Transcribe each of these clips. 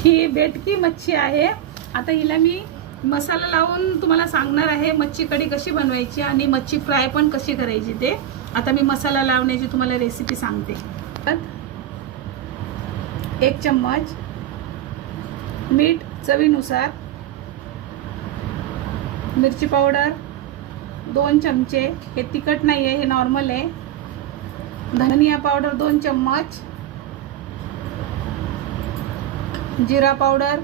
ही बेटकी मच्छी आहे। आता हिला मी मसाला लावून तुम्हाला सांगणार आहे मच्छी कढी कशी बनवायची आणि मच्छी फ्राय पण कशी करायची ते। आता मी मसाला लावण्याची तुम्हाला रेसिपी सांगते। 1 चम्मच मीठ चवीनुसार, मिरची पावडर 2 चमचे, हे तिखट नाही आहे, हे नॉर्मल आहे। धनिया पावडर 2 चम्मच, जीरा पावडर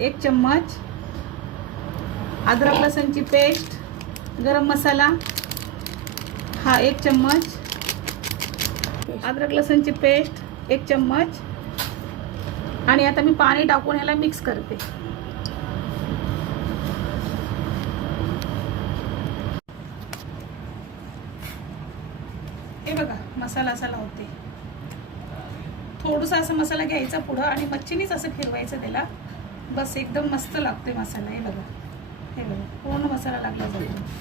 1 चम्मच, अदरक लसणची पेस्ट, गरम मसाला हा 1 चम्मच, अदरक लसणची पेस्ट 1 चम्मच। आणि आता मी पाणी टाकून ह्याला मिक्स करते। हे बघा मसाला असा लावते। थोडासा असा मसाला घ्यायचा पुढं आणि मच्छीनीच असं फिरवायचं त्याला, बस एकदम मस्त लागतोय मसाला। हे बघा पूर्ण मसाला लागला जातो।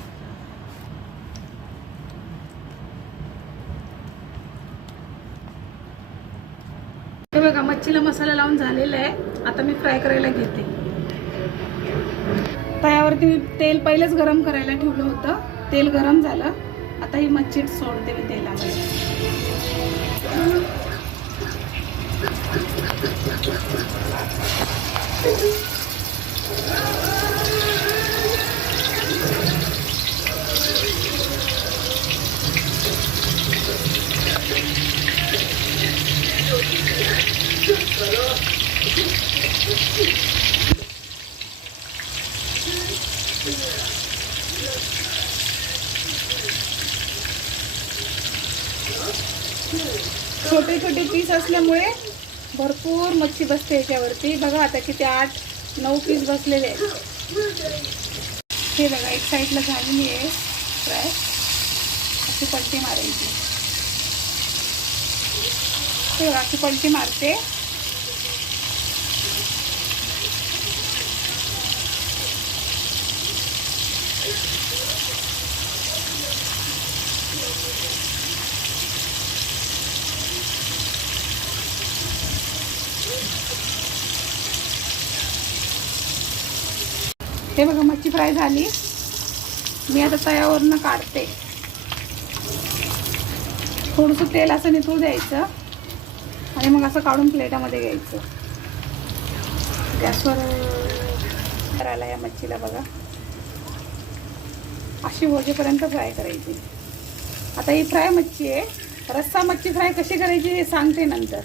हे बघा मच्छीला मसाला लावून झालेला आहे। आता मी फ्राय करायला घेते। तव्यावरती मी तेल पहिलेच गरम करायला ठेवलं होतं, तेल गरम झालं। आता ही मच्छी सोडते मी तेलामध्ये। छोटे छोटे पीस असल्यामुळे भरपूर मच्छी बसते याच्यावरती। बघा आता किती 8-9 पीस बसलेले आहेत। हे बघा एक साईडला झालेली आहे फ्राय, अशी पलटी मारायची। हे बघा अशी पलटी मारते। हे बघा मच्छी फ्राय झाली। मी आता तव्यावरनं काढते। थोडंसं तेल असं निथळू द्यायचं आणि मग असं काढून प्लेटामध्ये घ्यायचं। गॅसवर करायला या मच्छीला बघा अशी होजेपर्यंत फ्राय करायची। आता ही फ्राय मच्छी आहे। रस्सा मच्छी फ्राय कशी करायची हे सांगते नंतर।